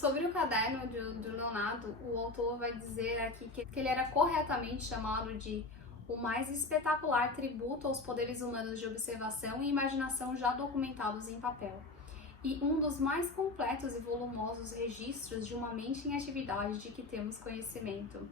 Sobre o caderno do Leonardo, o autor vai dizer aqui que ele era corretamente chamado de o mais espetacular tributo aos poderes humanos de observação e imaginação já documentados em papel, e um dos mais completos e volumosos registros de uma mente em atividade de que temos conhecimento.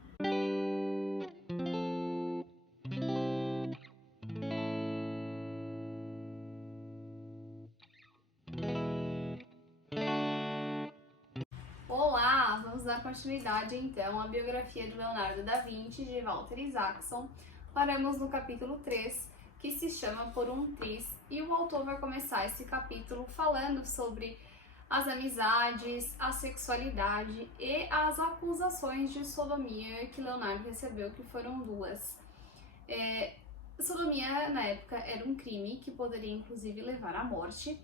Olá, vamos dar continuidade então à biografia de Leonardo da Vinci, de Walter Isaacson. Paramos no capítulo 3, que se chama Por um Triz, e o autor vai começar esse capítulo falando sobre as amizades, a sexualidade e as acusações de sodomia que Leonardo recebeu, que foram duas. Sodomia, na época, era um crime que poderia inclusive levar à morte,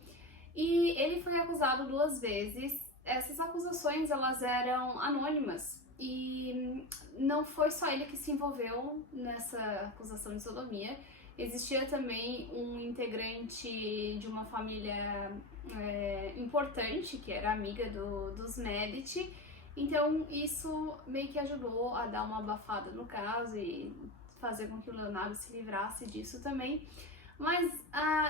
e ele foi acusado 2 vezes. Essas acusações, elas eram anônimas, e não foi só ele que se envolveu nessa acusação de sodomia. Existia também um integrante de uma família importante, que era amiga dos Medici, então isso meio que ajudou a dar uma abafada no caso e fazer com que o Leonardo se livrasse disso também. Mas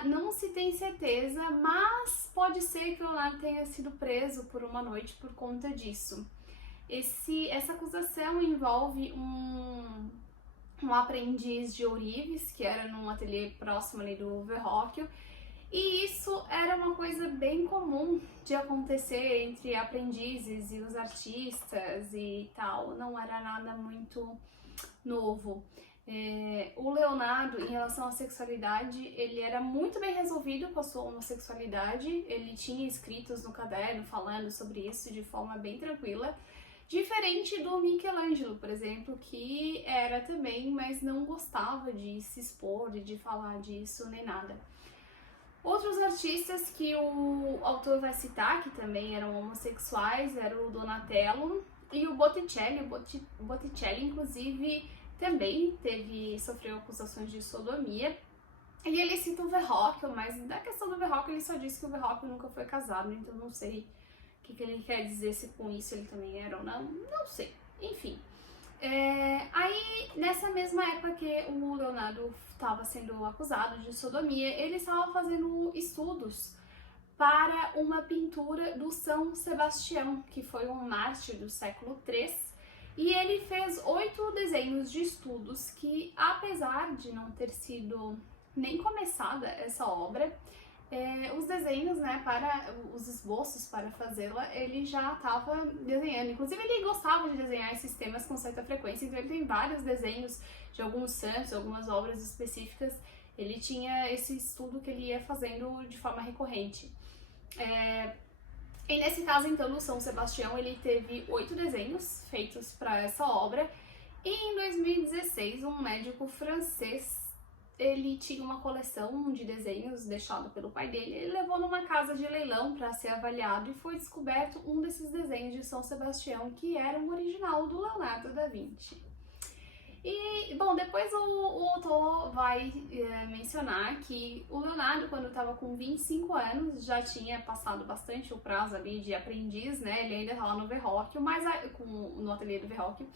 não se tem certeza, mas pode ser que o Leonardo tenha sido preso por uma noite por conta disso. Essa acusação envolve um aprendiz de ourives, que era num ateliê próximo ali do Verrocchio, e isso era uma coisa bem comum de acontecer entre aprendizes e os artistas e tal, não era nada muito novo. O Leonardo, em relação à sexualidade, ele era muito bem resolvido com a sua homossexualidade, ele tinha escritos no caderno falando sobre isso de forma bem tranquila, diferente do Michelangelo, por exemplo, que era também, mas não gostava de se expor, de falar disso, nem nada. Outros artistas que o autor vai citar, que também eram homossexuais, eram o Donatello e o Botticelli. O Botticelli, inclusive, também sofreu acusações de sodomia. E ele cita o Verrocchio, mas da questão do Verrocchio ele só disse que o Verrocchio nunca foi casado, então não sei o que ele quer dizer, se com isso ele também era ou não sei. Enfim, aí nessa mesma época que o Leonardo estava sendo acusado de sodomia, ele estava fazendo estudos para uma pintura do São Sebastião, que foi um mártir do século III, e ele fez 8 desenhos de estudos que, apesar de não ter sido nem começada essa obra, os desenhos, né, para os esboços para fazê-la, ele já estava desenhando. Inclusive, ele gostava de desenhar esses temas com certa frequência, então ele tem vários desenhos de alguns santos, algumas obras específicas. Ele tinha esse estudo que ele ia fazendo de forma recorrente. E nesse caso, então, no São Sebastião, ele teve 8 desenhos feitos para essa obra. E em 2016, um médico francês, ele tinha uma coleção de desenhos deixado pelo pai dele, ele levou numa casa de leilão para ser avaliado e foi descoberto um desses desenhos de São Sebastião, que era um original do Leonardo da Vinci. E, bom, depois o autor vai mencionar que o Leonardo, quando estava com 25 anos, já tinha passado bastante o prazo ali de aprendiz, né, ele ainda estava no Verrocchio, no ateliê do Verrocchio.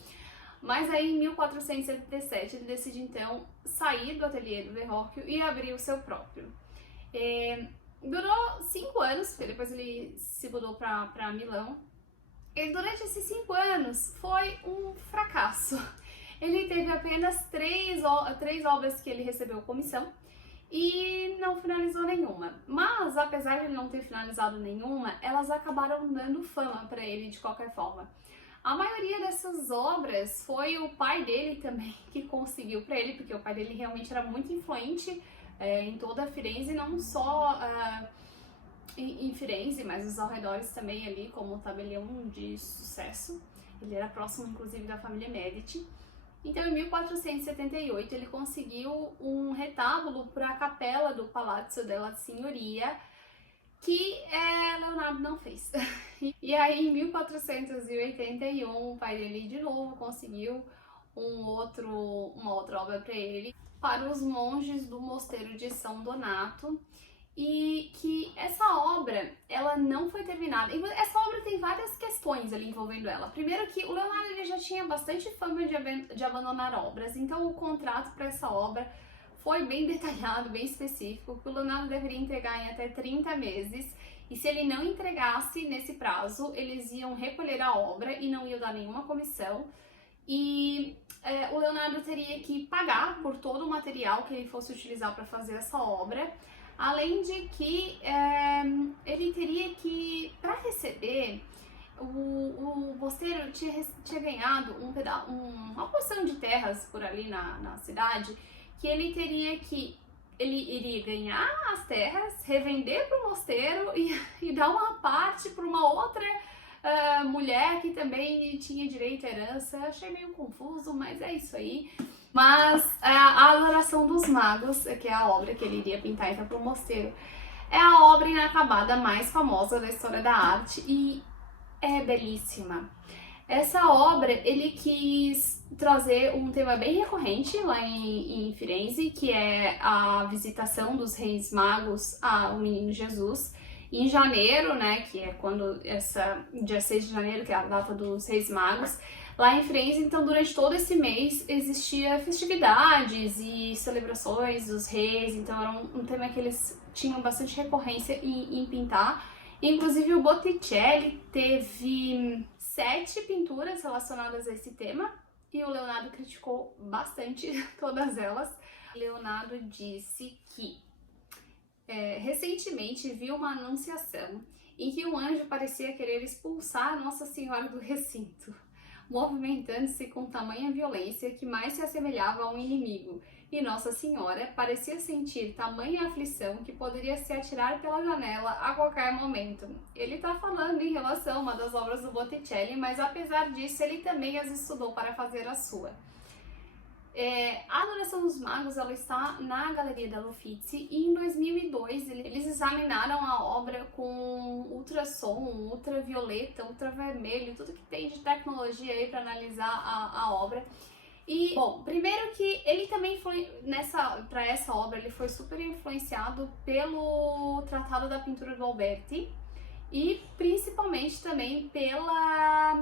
Mas aí em 1477 ele decide então sair do ateliê do Verrocchio e abrir o seu próprio. Durou 5 anos, porque depois ele se mudou para Milão. E durante esses 5 anos foi um fracasso. Ele teve apenas 3 obras que ele recebeu comissão e não finalizou nenhuma. Mas apesar de ele não ter finalizado nenhuma, elas acabaram dando fama para ele de qualquer forma. A maioria dessas obras foi o pai dele também que conseguiu para ele, porque o pai dele realmente era muito influente em toda a Firenze, não só em Firenze, mas os arredores também ali, como tabelião de sucesso. Ele era próximo, inclusive, da família Medici. Então, em 1478, ele conseguiu um retábulo para a capela do Palazzo della Signoria, que Leonardo não fez. E aí, em 1481, o pai dele de novo conseguiu uma outra obra para ele, para os monges do mosteiro de São Donato, e que essa obra, ela não foi terminada. E essa obra tem várias questões questões ali envolvendo ela. Primeiro que o Leonardo ele já tinha bastante fama de abandonar obras, então o contrato para essa obra foi bem detalhado, bem específico, que o Leonardo deveria entregar em até 30 meses, e se ele não entregasse nesse prazo, eles iam recolher a obra e não iam dar nenhuma comissão, e o Leonardo teria que pagar por todo o material que ele fosse utilizar para fazer essa obra, além de que ele teria que, para receber, o mosteiro tinha ganhado uma porção de terras por ali na cidade, que ele iria ganhar as terras, revender para o mosteiro e dar uma parte para uma outra mulher que também tinha direito à herança. Achei meio confuso, mas é isso aí. Mas a Adoração dos Magos, que é a obra que ele iria pintar então para o mosteiro, é a obra inacabada mais famosa da história da arte e é belíssima. Essa obra, ele quis trazer um tema bem recorrente lá em Firenze, que é a visitação dos Reis Magos ao Menino Jesus, em janeiro, né, que é quando dia 6 de janeiro, que é a data dos Reis Magos, lá em Firenze. Então, durante todo esse mês, existia festividades e celebrações dos reis, então era um tema que eles tinham bastante recorrência em pintar. Inclusive, o Botticelli teve 7 pinturas relacionadas a esse tema e o Leonardo criticou bastante todas elas. Leonardo disse que recentemente viu uma anunciação em que um anjo parecia querer expulsar Nossa Senhora do recinto, movimentando-se com tamanha violência que mais se assemelhava a um inimigo, e Nossa Senhora parecia sentir tamanha aflição que poderia se atirar pela janela a qualquer momento. Ele está falando em relação a uma das obras do Botticelli, mas apesar disso ele também as estudou para fazer a sua. A Adoração dos Magos ela está na Galeria della Uffizi e em 2002 eles examinaram a obra com ultrassom, ultravioleta, ultravermelho, tudo que tem de tecnologia aí para analisar a obra. E, bom, primeiro que ele também foi, para essa obra, ele foi super influenciado pelo Tratado da Pintura do Alberti e principalmente também pela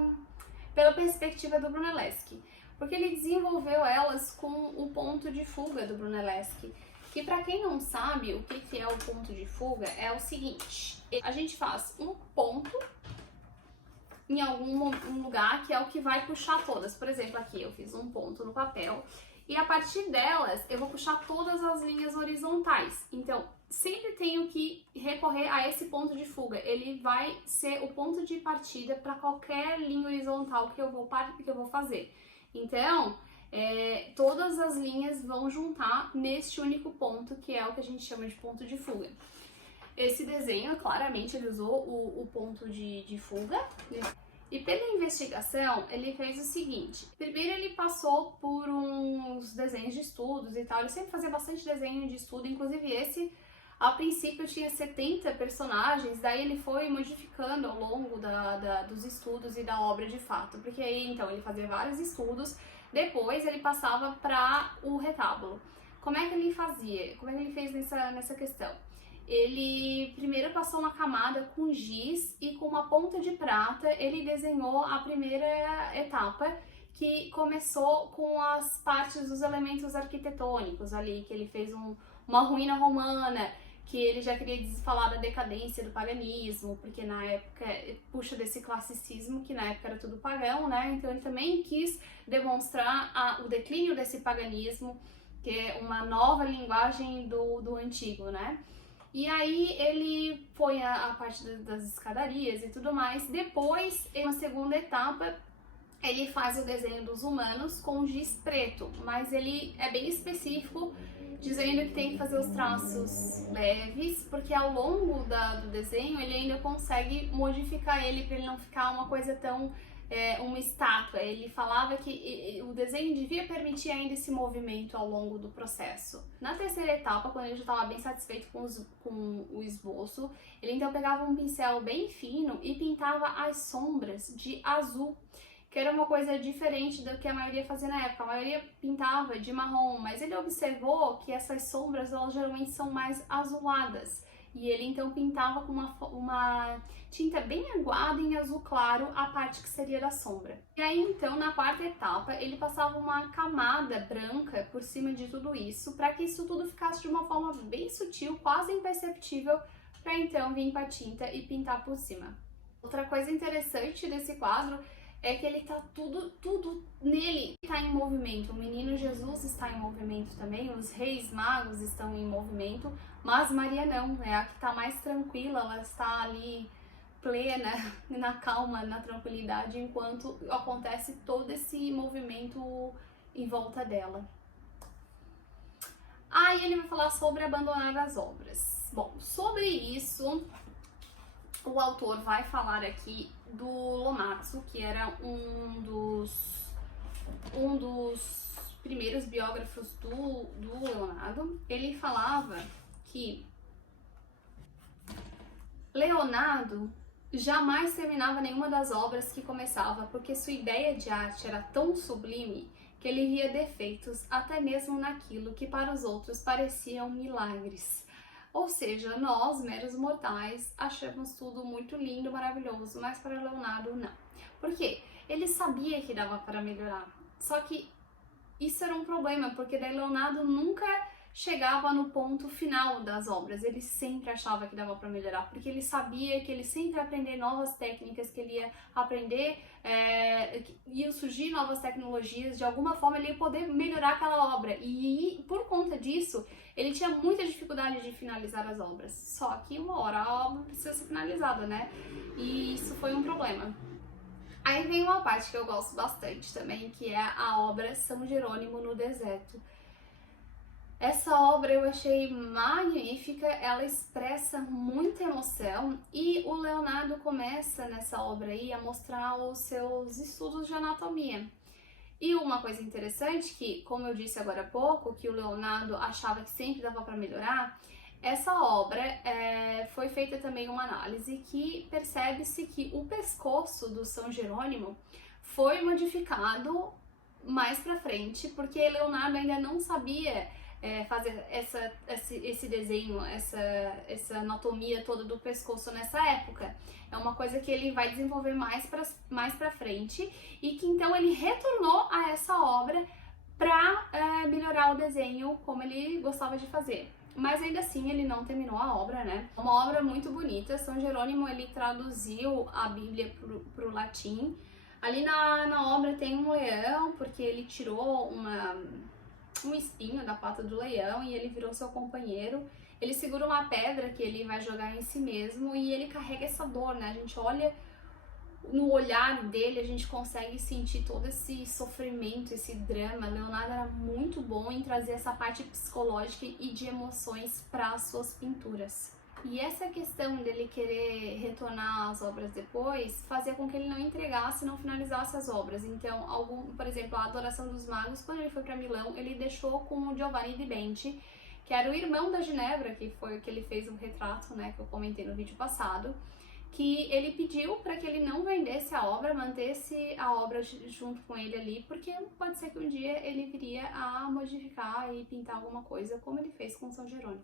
perspectiva do Brunelleschi, porque ele desenvolveu elas com o ponto de fuga do Brunelleschi, que para quem não sabe o que é o ponto de fuga, é o seguinte: a gente faz um ponto em algum lugar que é o que vai puxar todas. Por exemplo, aqui eu fiz um ponto no papel e a partir delas eu vou puxar todas as linhas horizontais. Então, sempre tenho que recorrer a esse ponto de fuga. Ele vai ser o ponto de partida para qualquer linha horizontal que eu vou fazer. Então, todas as linhas vão juntar neste único ponto, que é o que a gente chama de ponto de fuga. Esse desenho, claramente, ele usou o ponto de fuga. E pela investigação, ele fez o seguinte: primeiro ele passou por uns desenhos de estudos e tal, ele sempre fazia bastante desenho de estudo, inclusive esse, a princípio tinha 70 personagens, daí ele foi modificando ao longo dos estudos e da obra de fato, porque aí então ele fazia vários estudos, depois ele passava para o retábulo. Como é que ele fazia? Como é que ele fez nessa questão? Ele primeiro passou uma camada com giz e com uma ponta de prata ele desenhou a primeira etapa, que começou com as partes dos elementos arquitetônicos ali, que ele fez uma ruína romana, que ele já queria falar da decadência do paganismo, porque na época puxa desse classicismo, que na época era tudo pagão, né? Então ele também quis demonstrar o declínio desse paganismo, que é uma nova linguagem do antigo, né? E aí ele põe a parte das escadarias e tudo mais. Depois, em uma segunda etapa, ele faz o desenho dos humanos com giz preto, mas ele é bem específico, dizendo que tem que fazer os traços leves, porque ao longo do desenho ele ainda consegue modificar ele para ele não ficar uma coisa tão uma estátua. Ele falava que o desenho devia permitir ainda esse movimento ao longo do processo. Na terceira etapa, quando ele já estava bem satisfeito com o esboço, ele então pegava um pincel bem fino e pintava as sombras de azul, que era uma coisa diferente do que a maioria fazia na época. A maioria pintava de marrom, mas ele observou que essas sombras elas geralmente são mais azuladas. E ele então pintava com uma tinta bem aguada em azul claro a parte que seria da sombra. E aí então na quarta etapa ele passava uma camada branca por cima de tudo isso, para que isso tudo ficasse de uma forma bem sutil, quase imperceptível, para então vir com a tinta e pintar por cima. Outra coisa interessante desse quadro é que ele tá tudo nele está em movimento. O menino Jesus está em movimento também, os reis magos estão em movimento, mas Maria não, é a que está mais tranquila, ela está ali plena, na calma, na tranquilidade, enquanto acontece todo esse movimento em volta dela. Aí ele vai falar sobre abandonar as obras. Bom, sobre isso, o autor vai falar aqui do Lomatsu, que era um dos primeiros biógrafos do Leonardo. Ele falava que Leonardo jamais terminava nenhuma das obras que começava, porque sua ideia de arte era tão sublime que ele via defeitos até mesmo naquilo que para os outros pareciam milagres. Ou seja, nós, meros mortais, achamos tudo muito lindo, maravilhoso, mas para Leonardo não. Por quê? Ele sabia que dava para melhorar, só que isso era um problema, porque daí Leonardo nunca chegava no ponto final das obras, ele sempre achava que dava para melhorar, porque ele sabia que ele sempre ia aprender novas técnicas, que ele ia aprender, iam surgir novas tecnologias, de alguma forma ele ia poder melhorar aquela obra, e por conta disso, ele tinha muita dificuldade de finalizar as obras, só que uma hora a obra precisa ser finalizada, né? E isso foi um problema. Aí vem uma parte que eu gosto bastante também, que é a obra São Jerônimo no Deserto. Essa obra eu achei magnífica, ela expressa muita emoção e o Leonardo começa nessa obra aí a mostrar os seus estudos de anatomia. E uma coisa interessante que, como eu disse agora há pouco, que o Leonardo achava que sempre dava para melhorar, essa obra foi feita também uma análise que percebe-se que o pescoço do São Jerônimo foi modificado mais para frente, porque Leonardo ainda não sabia fazer esse desenho, essa anatomia toda do pescoço nessa época. É uma coisa que ele vai desenvolver mais pra frente e que então ele retornou a essa obra para melhorar o desenho como ele gostava de fazer. Mas ainda assim ele não terminou a obra, né? Uma obra muito bonita. São Jerônimo ele traduziu a Bíblia pro latim. Ali na obra tem um leão, porque ele tirou um espinho da pata do leão e ele virou seu companheiro. Ele segura uma pedra que ele vai jogar em si mesmo e ele carrega essa dor, né? A gente olha no olhar dele, a gente consegue sentir todo esse sofrimento, esse drama. Leonardo era muito bom em trazer essa parte psicológica e de emoções para as suas pinturas. E essa questão dele querer retornar às obras depois fazia com que ele não entregasse, não finalizasse as obras. Então, por exemplo, a Adoração dos Magos, quando ele foi para Milão, ele deixou com o Giovanni di Benci, que era o irmão da Ginevra, que foi o que ele fez um retrato, né, que eu comentei no vídeo passado, que ele pediu para que ele não vendesse a obra, mantesse a obra junto com ele ali, porque pode ser que um dia ele viria a modificar e pintar alguma coisa, como ele fez com São Jerônimo.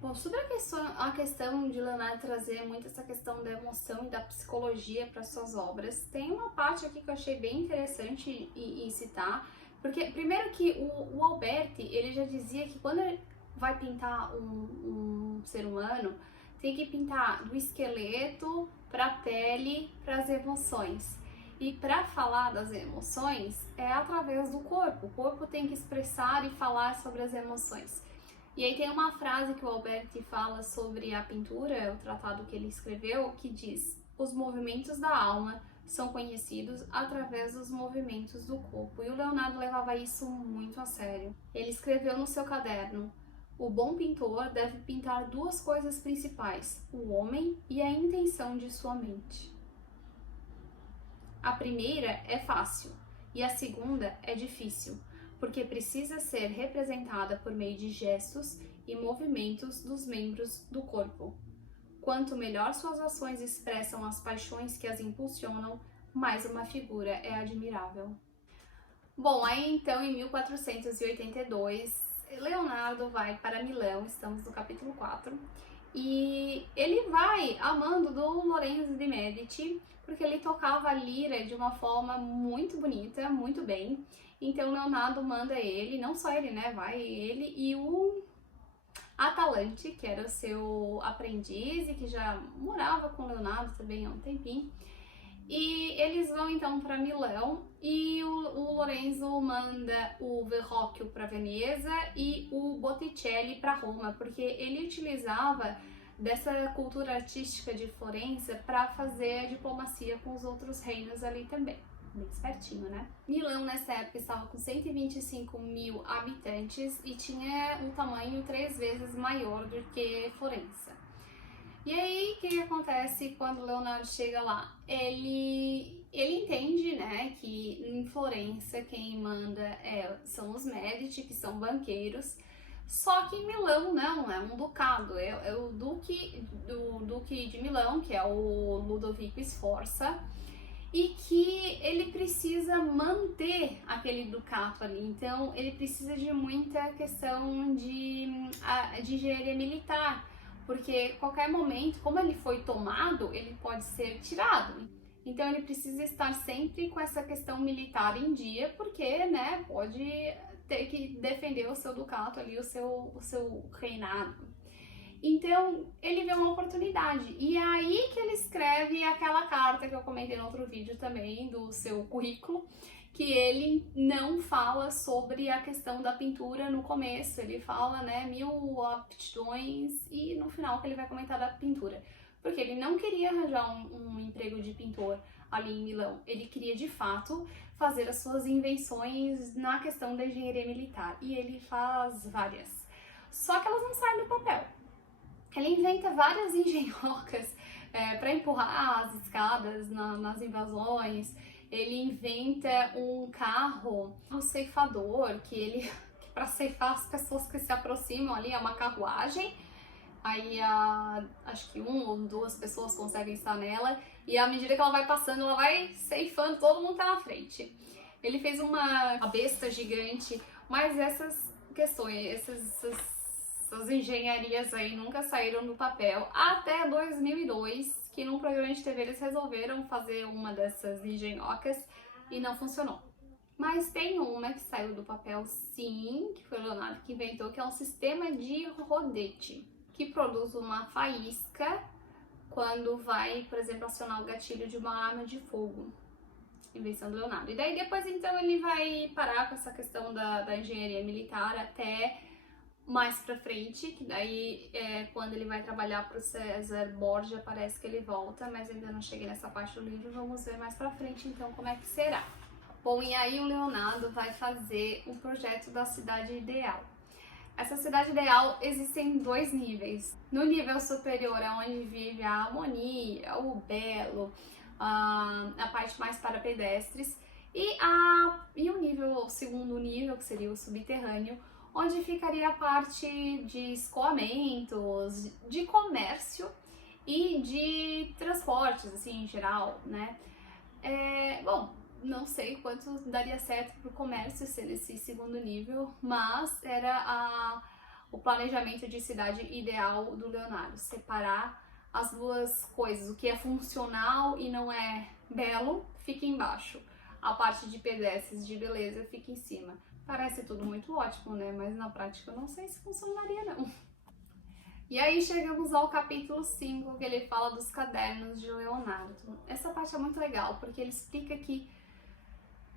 Bom, sobre a questão de Leonardo trazer muito essa questão da emoção e da psicologia para suas obras, tem uma parte aqui que eu achei bem interessante em citar, porque primeiro que o Alberti, ele já dizia que quando ele vai pintar um ser humano, tem que pintar do esqueleto para a pele, para as emoções. E para falar das emoções é através do corpo. O corpo tem que expressar e falar sobre as emoções. E aí tem uma frase que o Alberti fala sobre a pintura, o tratado que ele escreveu, que diz: os movimentos da alma são conhecidos através dos movimentos do corpo. E o Leonardo levava isso muito a sério. Ele escreveu no seu caderno: o bom pintor deve pintar duas coisas principais, o homem e a intenção de sua mente. A primeira é fácil e a segunda é difícil, porque precisa ser representada por meio de gestos e movimentos dos membros do corpo. Quanto melhor suas ações expressam as paixões que as impulsionam, mais uma figura é admirável. Bom, aí então em 1482, Leonardo vai para Milão, estamos no capítulo 4, E ele vai amando do Lorenzo de Medici, porque ele tocava a lira de uma forma muito bonita, muito bem. Então Leonardo manda ele, não só ele, né, vai ele e o Atalante, que era o seu aprendiz e que já morava com Leonardo também há um tempinho. E eles vão então para Milão e o Lorenzo manda o Verrocchio para Veneza e o Botticelli para Roma, porque ele utilizava dessa cultura artística de Florença para fazer a diplomacia com os outros reinos ali também. Bem espertinho, né? Milão nessa época estava com 125 mil habitantes e tinha um tamanho 3 vezes maior do que Florença. E aí, o que acontece quando Leonardo chega lá? Ele entende, né, que em Florença quem manda são os Medici, que são banqueiros, só que em Milão não, é um ducado, é o duque de Milão, que é o Ludovico Sforza, e que ele precisa manter aquele ducato ali, então ele precisa de muita questão de engenharia militar, porque qualquer momento, como ele foi tomado, ele pode ser tirado. Então ele precisa estar sempre com essa questão militar em dia, porque, né, pode ter que defender o seu ducato ali, o seu reinado. Então ele vê uma oportunidade, e é aí que ele escreve aquela carta que eu comentei no outro vídeo também, do seu currículo, que ele não fala sobre a questão da pintura no começo, ele fala, né, 1000 aptidões e no final que ele vai comentar da pintura, porque ele não queria arranjar um emprego de pintor ali em Milão, ele queria de fato fazer as suas invenções na questão da engenharia militar, e ele faz várias, só que elas não saem do papel. Ele inventa várias engenhocas para empurrar as escadas nas invasões. Ele inventa um carro, um ceifador, que para ceifar as pessoas que se aproximam ali, é uma carruagem. Aí acho que 1 ou 2 pessoas conseguem estar nela, e à medida que ela vai passando, ela vai ceifando, todo mundo tá na frente. Ele fez uma besta gigante, mas essas questões, essas engenharias aí nunca saíram do papel até 2002, que num programa de TV eles resolveram fazer uma dessas engenhocas e não funcionou. Mas tem uma que saiu do papel sim, que foi o Leonardo que inventou, que é um sistema de rodete, que produz uma faísca quando vai, por exemplo, acionar o gatilho de uma arma de fogo. Invenção do Leonardo. E daí depois então ele vai parar com essa questão da engenharia militar até mais pra frente, que daí quando ele vai trabalhar pro César Borgia, parece que ele volta, mas ainda não cheguei nessa parte do livro, vamos ver mais pra frente então como é que será. Bom, e aí o Leonardo vai fazer o projeto da cidade ideal. Essa cidade ideal existem 2 níveis. No nível superior é onde vive a harmonia, o belo, a parte mais para pedestres, e o segundo nível, que seria o subterrâneo, onde ficaria a parte de escoamentos, de comércio e de transportes, assim, em geral, né? Bom, não sei quanto daria certo para o comércio ser nesse segundo nível, mas era o planejamento de cidade ideal do Leonardo, separar as duas coisas, o que é funcional e não é belo fica embaixo, a parte de pedestres, de beleza, fica em cima. Parece tudo muito ótimo, né? Mas na prática eu não sei se funcionaria não. E aí chegamos ao capítulo 5, que ele fala dos cadernos de Leonardo. Essa parte é muito legal, porque ele explica que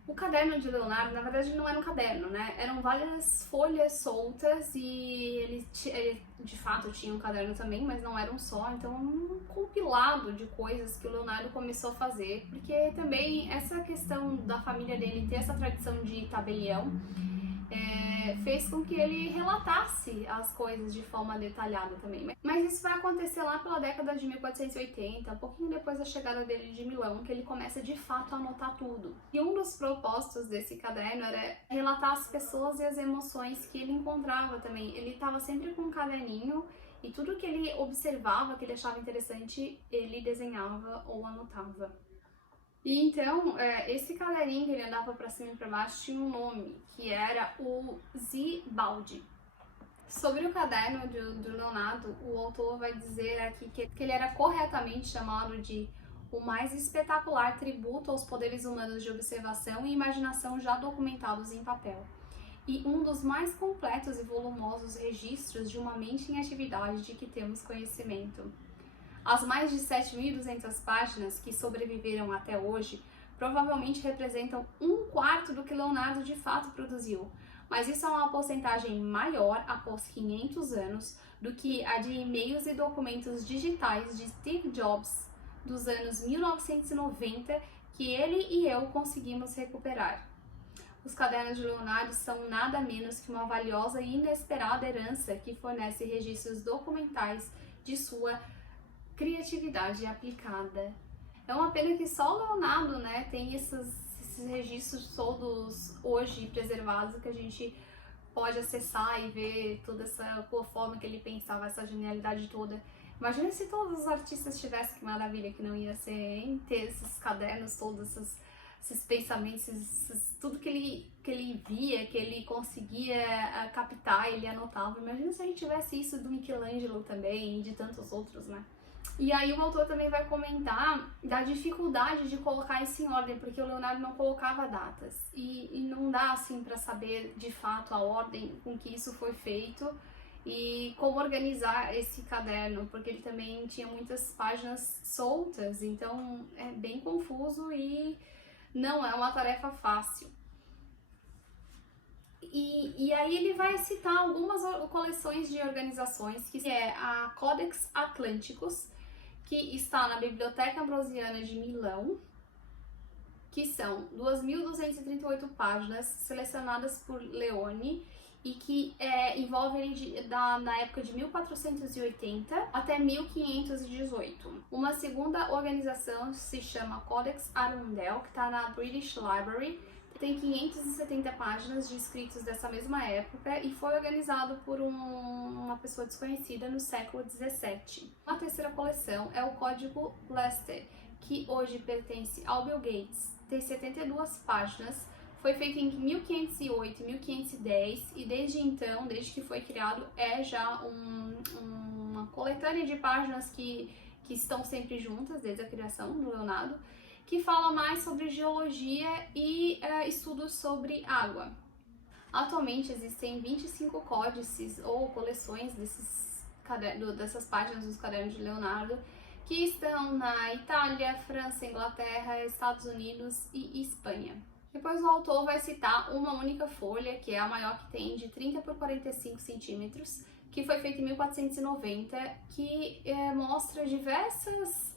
o caderno de Leonardo, na verdade, não era um caderno, né? Eram várias folhas soltas e ele de fato tinha um caderno também, mas não era um só. Então, um compilado de coisas que o Leonardo começou a fazer, porque também essa questão da família dele ter essa tradição de tabelião fez com que ele relatasse as coisas de forma detalhada também. Mas isso vai acontecer lá pela década de 1480, um pouquinho depois da chegada dele de Milão, que ele começa de fato a anotar tudo. E um dos propósitos desse caderno era relatar as pessoas e as emoções que ele encontrava também. Ele estava sempre com um caderninho e tudo que ele observava, que ele achava interessante, ele desenhava ou anotava. E então, esse caderninho que ele andava pra cima e pra baixo tinha um nome, que era o Zibaldi. Sobre o caderno do Leonardo, o autor vai dizer aqui que ele era corretamente chamado de o mais espetacular tributo aos poderes humanos de observação e imaginação já documentados em papel, e um dos mais completos e volumosos registros de uma mente em atividade de que temos conhecimento. As mais de 7.200 páginas que sobreviveram até hoje provavelmente representam um quarto do que Leonardo de fato produziu, mas isso é uma porcentagem maior após 500 anos do que a de e-mails e documentos digitais de Steve Jobs dos anos 1990 que ele e eu conseguimos recuperar. Os cadernos de Leonardo são nada menos que uma valiosa e inesperada herança que fornece registros documentais de sua criatividade aplicada. É uma pena que só o Leonardo, né, tem esses registros todos hoje preservados que a gente pode acessar e ver toda essa forma que ele pensava, essa genialidade toda. Imagina se todos os artistas tivessem, que maravilha que não ia ser, hein? Ter esses cadernos todos, esses pensamentos, tudo que ele via, que ele conseguia captar, ele anotava. Imagina se a gente tivesse isso do Michelangelo também e de tantos outros, né? E aí o autor também vai comentar da dificuldade de colocar isso em ordem, porque o Leonardo não colocava datas. E não dá assim para saber de fato a ordem com que isso foi feito e como organizar esse caderno, porque ele também tinha muitas páginas soltas, então é bem confuso e não é uma tarefa fácil. E aí ele vai citar algumas coleções de organizações, que é a Codex Atlanticus, que está na Biblioteca Ambrosiana de Milão, que são 2.238 páginas selecionadas por Leone e que envolvem na época de 1480 até 1518. Uma segunda organização se chama Codex Arundel, que está na British Library, tem 570 páginas de escritos dessa mesma época e foi organizado por uma pessoa desconhecida no século XVII. A terceira coleção é o Código Leicester, que hoje pertence ao Bill Gates. Tem 72 páginas, foi feito em 1508 e 1510 e desde então, desde que foi criado, é já uma coletânea de páginas que estão sempre juntas desde a criação do Leonardo, que fala mais sobre geologia e estudos sobre água. Atualmente existem 25 códices ou coleções dessas páginas dos cadernos de Leonardo, que estão na Itália, França, Inglaterra, Estados Unidos e Espanha. Depois o autor vai citar uma única folha, que é a maior que tem, de 30 por 45 centímetros, que foi feita em 1490, que mostra diversos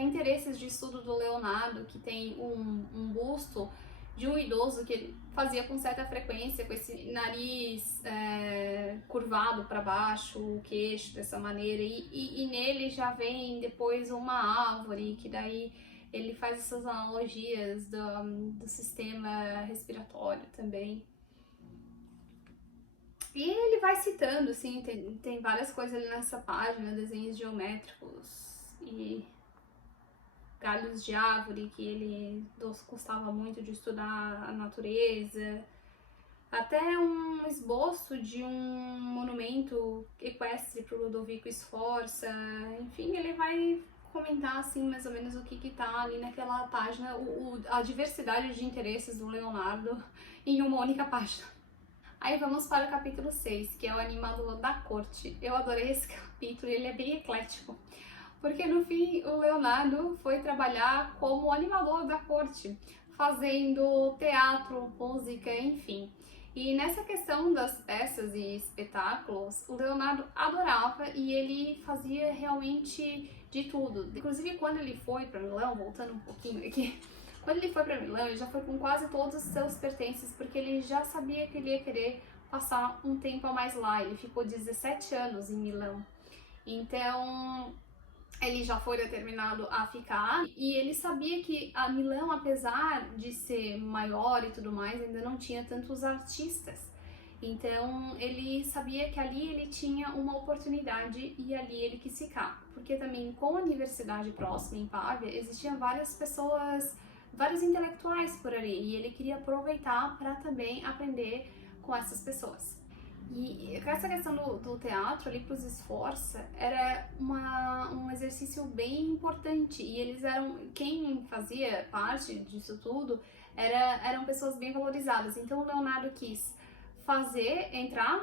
interesses de estudo do Leonardo, que tem um busto de um idoso que ele fazia com certa frequência, com esse nariz curvado para baixo, o queixo dessa maneira, e nele já vem depois uma árvore, que daí ele faz essas analogias do sistema respiratório também. E ele vai citando, assim, tem várias coisas ali nessa página, desenhos geométricos e galhos de árvore, que ele gostava muito de estudar a natureza, até um esboço de um monumento equestre para o Ludovico Sforza. Enfim, ele vai comentar, assim, mais ou menos o que tá ali naquela página, a diversidade de interesses do Leonardo em uma única página. Aí vamos para o capítulo 6, que é o animador da corte. Eu adorei esse capítulo, ele é bem eclético, porque no fim o Leonardo foi trabalhar como animador da corte, fazendo teatro, música, enfim. E nessa questão das peças e espetáculos, o Leonardo adorava e ele fazia realmente de tudo. Inclusive quando ele foi para Milão, voltando um pouquinho aqui, quando ele foi para Milão, ele já foi com quase todos os seus pertences, porque ele já sabia que ele ia querer passar um tempo a mais lá. Ele ficou 17 anos em Milão. Então, ele já foi determinado a ficar, e ele sabia que a Milão, apesar de ser maior e tudo mais, ainda não tinha tantos artistas. Então ele sabia que ali ele tinha uma oportunidade e ali ele quis ficar, porque também com a universidade próxima em Pávia existiam várias pessoas, vários intelectuais por ali, e ele queria aproveitar para também aprender com essas pessoas. E essa questão do teatro ali pros Sforza era um exercício bem importante, e eles eram, quem fazia parte disso tudo eram pessoas bem valorizadas. Então o Leonardo quis entrar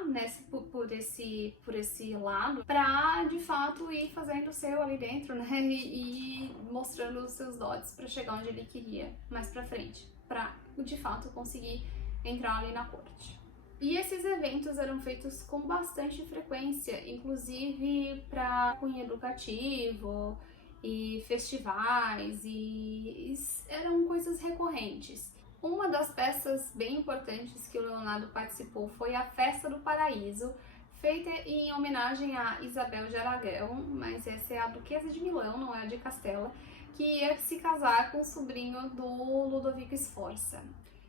por esse lado, pra de fato ir fazendo o seu ali dentro, né, e mostrando os seus dotes pra chegar onde ele queria mais pra frente, pra de fato conseguir entrar ali na corte. E esses eventos eram feitos com bastante frequência, inclusive para cunho educativo e festivais, e eram coisas recorrentes. Uma das peças bem importantes que o Leonardo participou foi a Festa do Paraíso, feita em homenagem a Isabel de Aragão, mas essa é a Duquesa de Milão, não é a de Castela, que ia se casar com o sobrinho do Ludovico Sforza.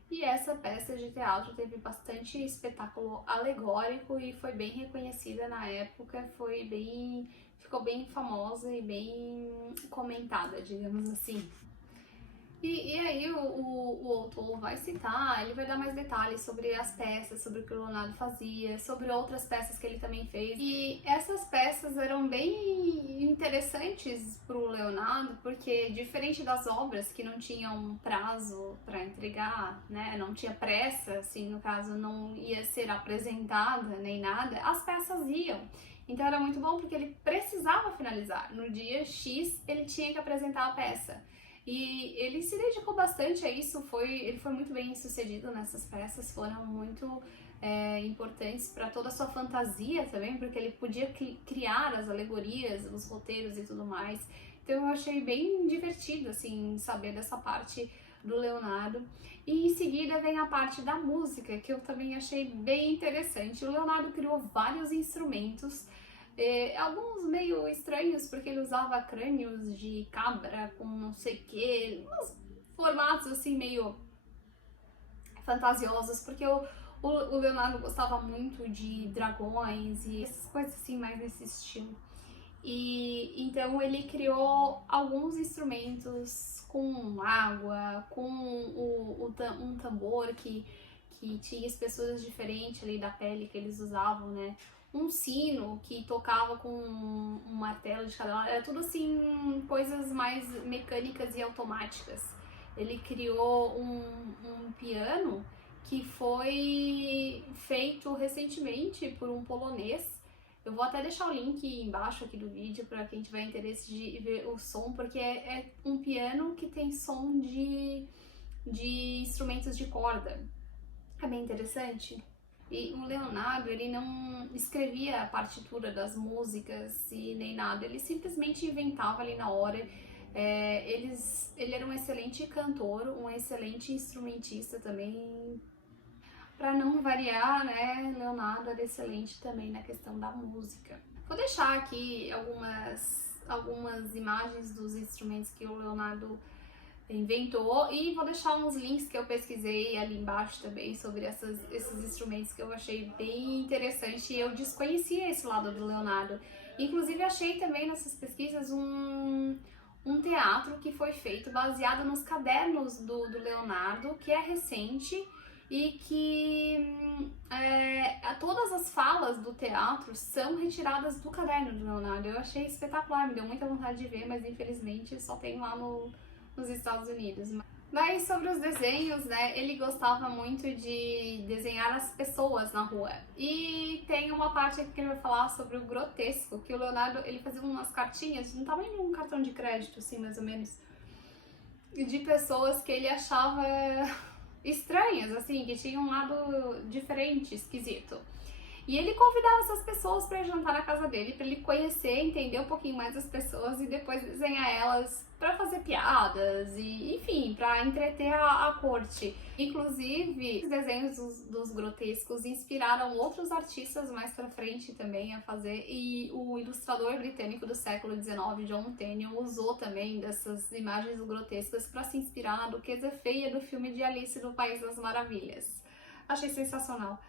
E essa peça de teatro teve bastante espetáculo alegórico e foi bem reconhecida na época, ficou bem famosa e bem comentada, digamos assim. E aí o autor vai citar, ele vai dar mais detalhes sobre as peças, sobre o que o Leonardo fazia, sobre outras peças que ele também fez. E essas peças eram bem interessantes para o Leonardo, porque diferente das obras que não tinham prazo para entregar, né, não tinha pressa, assim, no caso não ia ser apresentada nem nada, as peças iam. Então era muito bom porque ele precisava finalizar. No dia X ele tinha que apresentar a peça. E ele se dedicou bastante a isso, ele foi muito bem sucedido nessas peças, foram muito importantes para toda a sua fantasia também, porque ele podia criar as alegorias, os roteiros e tudo mais. Então eu achei bem divertido, assim, saber dessa parte do Leonardo. E em seguida vem a parte da música, que eu também achei bem interessante. O Leonardo criou vários instrumentos, alguns meio estranhos, porque ele usava crânios de cabra com não sei o que, uns formatos assim meio fantasiosos, porque o Leonardo gostava muito de dragões e essas coisas assim mais nesse estilo. E então ele criou alguns instrumentos com água, com um tambor que tinha espessuras diferentes ali da pele que eles usavam, né? Um sino que tocava com um martelo de cada lado, era tudo assim, coisas mais mecânicas e automáticas. Ele criou um piano que foi feito recentemente por um polonês. Eu vou até deixar o link embaixo aqui do vídeo para quem tiver interesse de ver o som, porque é um piano que tem som de instrumentos de corda. É bem interessante. E o Leonardo, ele não escrevia a partitura das músicas e nem nada, ele simplesmente inventava ali na hora. Ele era um excelente cantor, um excelente instrumentista também. Para não variar, né, Leonardo era excelente também na questão da música. Vou deixar aqui algumas imagens dos instrumentos que o Leonardo inventou e vou deixar uns links que eu pesquisei ali embaixo também sobre esses instrumentos que eu achei bem interessante e eu desconhecia esse lado do Leonardo. Inclusive achei também nessas pesquisas um teatro que foi feito baseado nos cadernos do Leonardo, que é recente e que todas as falas do teatro são retiradas do caderno do Leonardo. Eu achei espetacular, me deu muita vontade de ver, mas infelizmente só tem lá nos Estados Unidos. Mas sobre os desenhos, né, ele gostava muito de desenhar as pessoas na rua. E tem uma parte aqui que ele vai falar sobre o grotesco, que o Leonardo, ele fazia umas cartinhas, não tamanho de um cartão de crédito, assim, mais ou menos, de pessoas que ele achava estranhas, assim, que tinham um lado diferente, esquisito. E ele convidava essas pessoas para jantar na casa dele, para ele conhecer, entender um pouquinho mais as pessoas e depois desenhar elas para fazer piadas e, enfim, para entreter a corte. Inclusive, os desenhos dos grotescos inspiraram outros artistas mais para frente também a fazer, e o ilustrador britânico do século XIX, John Tenniel, usou também dessas imagens grotescas para se inspirar na Duquesa Feia do filme de Alice no País das Maravilhas. Achei sensacional.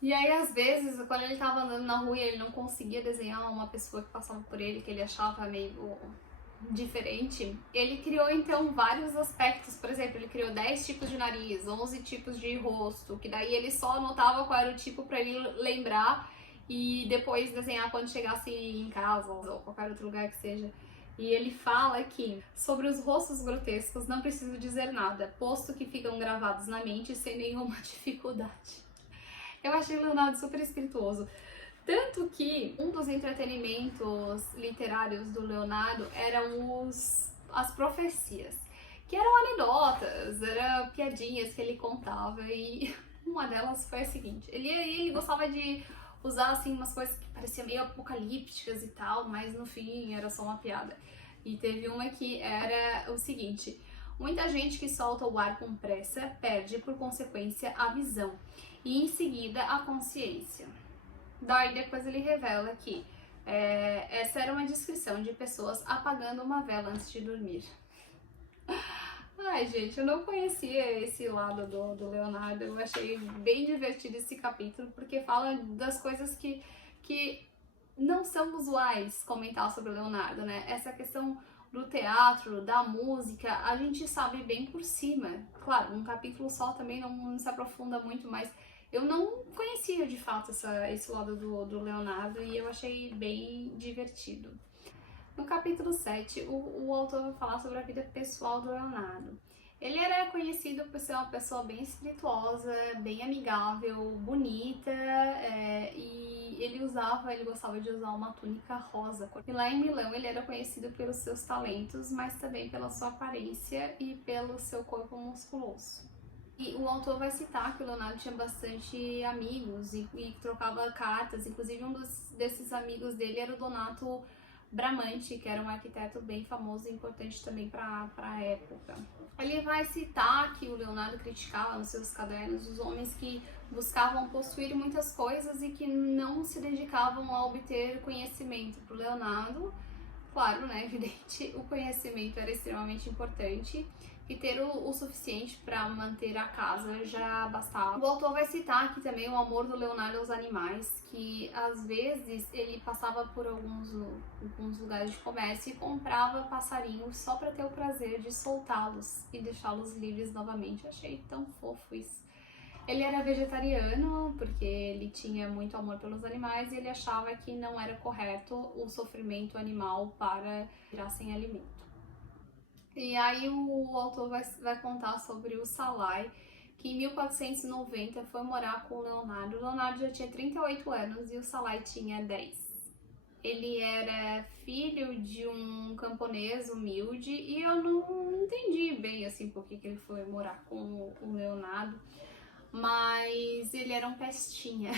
E aí, às vezes, quando ele tava andando na rua e ele não conseguia desenhar uma pessoa que passava por ele, que ele achava meio diferente, ele criou então vários aspectos. Por exemplo, ele criou 10 tipos de nariz, 11 tipos de rosto, que daí ele só anotava qual era o tipo para ele lembrar e depois desenhar quando chegasse em casa ou qualquer outro lugar que seja. E ele fala aqui sobre os rostos grotescos, não preciso dizer nada, posto que ficam gravados na mente sem nenhuma dificuldade. Eu achei o Leonardo super espirituoso. Tanto que um dos entretenimentos literários do Leonardo eram as profecias, que eram anedotas, eram piadinhas que ele contava, e uma delas foi a seguinte: ele gostava de usar assim umas coisas que pareciam meio apocalípticas e tal, mas no fim era só uma piada. E teve uma que era o seguinte: muita gente que solta o ar com pressa perde por consequência a visão e em seguida a consciência. Daí depois ele revela que essa era uma descrição de pessoas apagando uma vela antes de dormir. Ai, gente, eu não conhecia esse lado do Leonardo. Eu achei bem divertido esse capítulo, porque fala das coisas que não são usuais comentar sobre o Leonardo, né? Essa questão do teatro, da música, a gente sabe bem por cima. Claro, um capítulo só também não se aprofunda muito, mas eu não conhecia de fato esse lado do Leonardo e eu achei bem divertido. No capítulo 7, o autor vai falar sobre a vida pessoal do Leonardo. Ele era conhecido por ser uma pessoa bem espirituosa, bem amigável, bonita, e ele gostava de usar uma túnica rosa. E lá em Milão ele era conhecido pelos seus talentos, mas também pela sua aparência e pelo seu corpo musculoso. E o autor vai citar que o Leonardo tinha bastante amigos e trocava cartas, inclusive desses amigos dele era o Donato Bramante, que era um arquiteto bem famoso e importante também para a época. Ele vai citar que o Leonardo criticava nos seus cadernos os homens que buscavam possuir muitas coisas e que não se dedicavam a obter conhecimento. Para o Leonardo, claro, né, evidente, o conhecimento era extremamente importante e ter o suficiente para manter a casa já bastava. O autor vai citar aqui também o amor do Leonardo aos animais, que às vezes ele passava por alguns lugares de comércio e comprava passarinhos só para ter o prazer de soltá-los e deixá-los livres novamente. Eu achei tão fofo isso. Ele era vegetariano porque ele tinha muito amor pelos animais e ele achava que não era correto o sofrimento animal para virar sem alimento. E aí o autor vai contar sobre o Salai, que em 1490 foi morar com o Leonardo. O Leonardo já tinha 38 anos e o Salai tinha 10. Ele era filho de um camponês humilde e eu não entendi bem assim por que ele foi morar com o Leonardo, mas ele era um pestinha.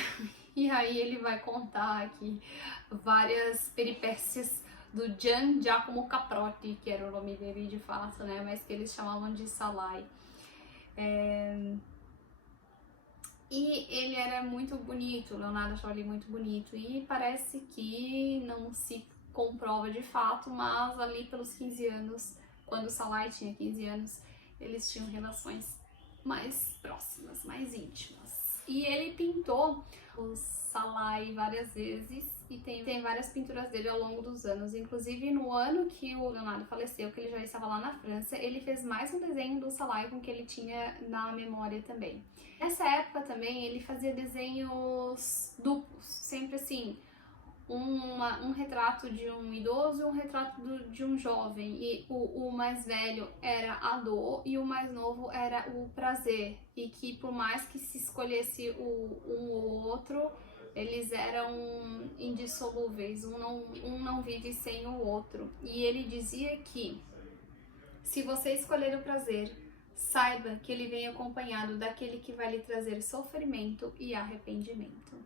E aí ele vai contar aqui várias peripécias do Gian Giacomo Caprotti, que era o nome dele de fato, né, mas que eles chamavam de Salai. E ele era muito bonito, o Leonardo achava ele muito bonito, e parece que não se comprova de fato, mas ali pelos 15 anos, quando o Salai tinha 15 anos, eles tinham relações mais próximas, mais íntimas. E ele pintou o Salai várias vezes e tem várias pinturas dele ao longo dos anos. Inclusive no ano que o Leonardo faleceu, que ele já estava lá na França, ele fez mais um desenho do Salai com que ele tinha na memória também. Nessa época também ele fazia desenhos duplos, sempre assim, um retrato de um idoso e um retrato de um jovem, e o mais velho era a dor e o mais novo era o prazer, e que por mais que se escolhesse um ou outro, eles eram indissolúveis, um não vive sem o outro. E ele dizia que se você escolher o prazer, saiba que ele vem acompanhado daquele que vai lhe trazer sofrimento e arrependimento.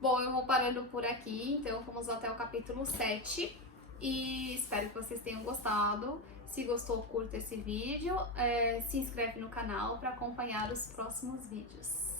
Bom, eu vou parando por aqui, então vamos até o capítulo 7 e espero que vocês tenham gostado. Se gostou, curta esse vídeo, se inscreve no canal para acompanhar os próximos vídeos.